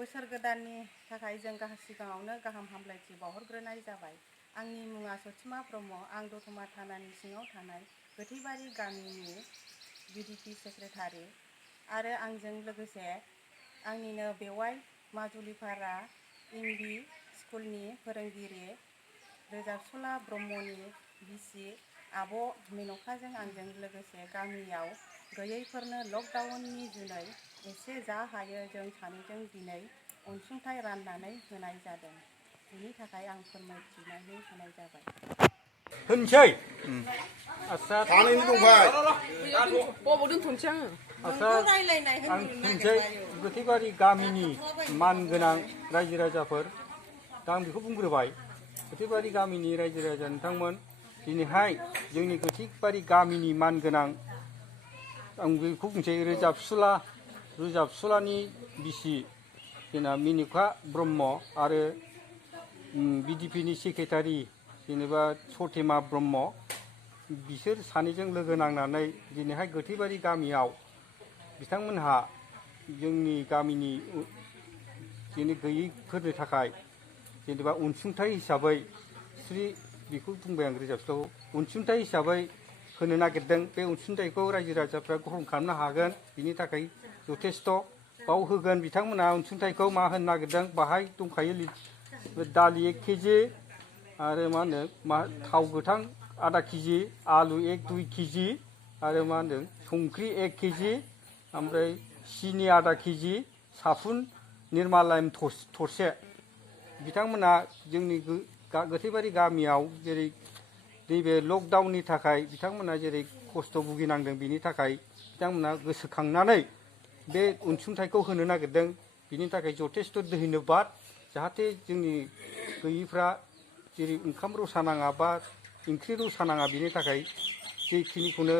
बोसोर गोदाननि थाखाय जों सिगाङावनो गाहाम हामलायथि बावहरग्रोनाय जाबाय। आंनि मुङा सतेमा ब्रह्म। आं दतमा थानानि सिङाव थानाय गोथैबारि गामिनि बिडिपि सेक्रेटारि आरो आंजों लोगोसे आंनिनो बेवाइ माजुलिपारा इंबि स्कुलनि फोरोंगिरि रोजाबसुला ब्रह्मनि बिसि आब' मेनकाजों आंजों लोगोसे गामियाव गैयैफोरनो लकडाउननि जुनै एसे जा हायो जों सानैजों दिनै अनसुंथाइ राननानै होनाय जादों। बिनि थाखाय आं फोरमायथिनानै होनाय जाबाय। होनसै आच्छा थानैनो दंबाय बबाव दोनथ'नोसै आङो आच्छा आं होनसै गोथैबारि गामिनि मानगोनां रायजो राजाफोर दा आं बेखौ बुंग्रोबाय। गोथैबारि गामिनि रायजो राजा नोंथांमोन दिनैहाय जोंनि गोथैबारि गामिनि मानगोनां आं बेखौ बुंसै रोजाबसुलानि बिसि जोंना मेनका ब्रह्म आरो बिडिपिनि सेक्रेटारि जेनेबा सतेमा ब्रह्म बिसोर सानैजों लोगो नांनानै दिनैहाय गोथैबारि गामियाव बिथांमोनहा जोंनि गामिनि जेने गैयैफोरनि थाखाय जेनेबा अनसुंथाइ हिसाबै बेखौ बुंबाय आं रोजाबसुलाखौ अनसुंथाइ हिसाबै होनो नागिरदों। बे अनसुंथाइखौ रायजो राजाफ्रा ग्रहण खालामनो हागोन बिनि थाखाय जथेस्थ' बाव होगोन। बिथांमोनहा अनसुंथाइखौ मा होनो नागिरदों बाहाय दंखायो दालि 1 केजि आरो मा होनो थाव गोथां आधा केजि आलु 1-2 केजि आरो मा होनदों संख्रि 1 केजि ओमफ्राय सिनि आधा केजि साफुन निरमा लाइम थरसे बिथांमोना जोंनि गोथैबारि गामियाव जेरै नैबे लकडाउननि थाखाय बिथांमोना जेरै खस्थ' भुगिनांदों बिनि थाखाय बिथांमोना गोसोखांनानै बे अनसुंथाइखौ होनो नागिरदों। बिनि थाखाय जथेस्थ' धन्यबाद। जाहाथे जोंनि गैयैफ्रा जेरै ओंखाम रसा नाङा बा ओंख्रि रसा नाङा बिनि थाखाय जेखिनिखौनो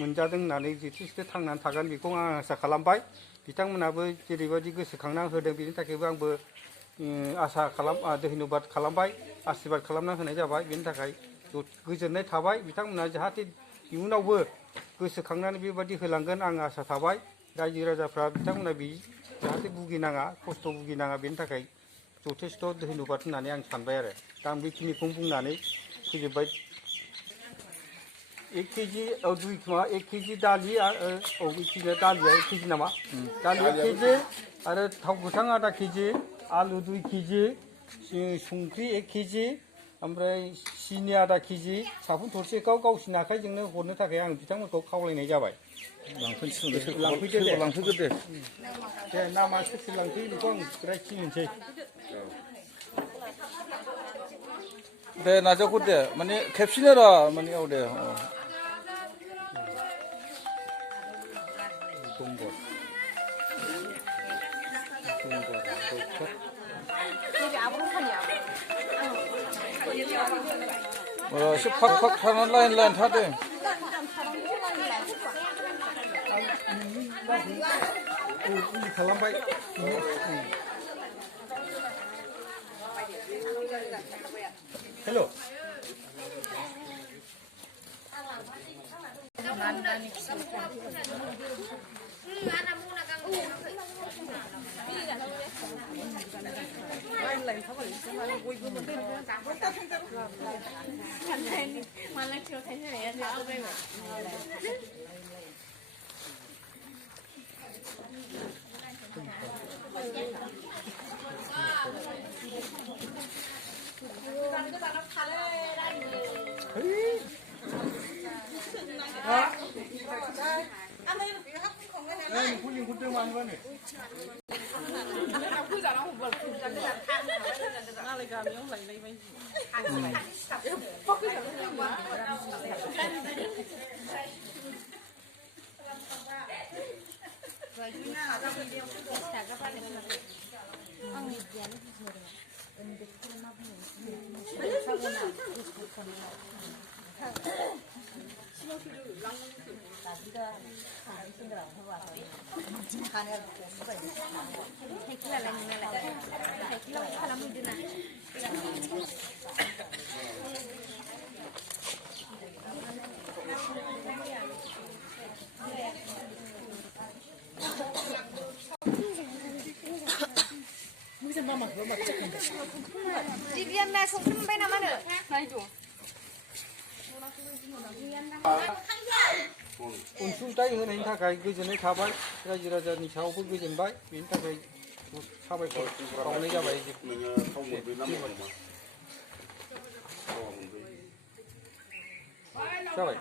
मोनजादों होननानै जथेस्थ' थांनानै थागोन बेखौ आं आसा खालामबाय। बिथांमोनाबो जेरैबायदि गोसोखांना होदों बिनि थाखायबो आंबो धन्यबाद खालामबाय आशीर्बाद खालामना होनाय जाबाय। बिनि थाखाय गोजोननाय थाबाय। बिथांमोना जाहाथे इयुनावबो गोसोखांनानै बेबायदि होलांगोन आं आसा थाबाय। रायजो राजाफ्रा बिथांमोना जाहाथे भुगिनाङा खस्थ' भुगिनाङा बेनि थाखाय जथेस्थ' धन्यबाद होननानै आं सानबाय आरो दा आं बेखिनिखौ बुंनानै फोजोबबाय। 1 केजि 1 केजि दालि दालिया 1 केजि नामा दालि 1 केजि आरो थाव गोथां आधा केजि आलु 2 केजि संख्रि 1 केजि ओमफ्राय सिनि आधा केजि साफुन थरसेखौ गावसिनि आखाइजोंनो हरनो थाखाय आं बिथांमोनखौ खावलायनाय जाबाय। लांफैदो दे नामा सोर सोर लांफैयो बेखौ आं रायथिनोसै दे नाजावखौ दे माने खेबसेनो र' माने औ दे एसे फाक फाक थानानै लाइन थादों। खालामबाय हेल' 지비안나 손좀 빼나 마는. 아이고. अनसुंथाइ होनायनि थाखाय गोजोननाय थाबाय रायजो राजानि सायावबो गोजोनबाय बेनि थाखाय साबायखर बावनाय जाबाय जाबाय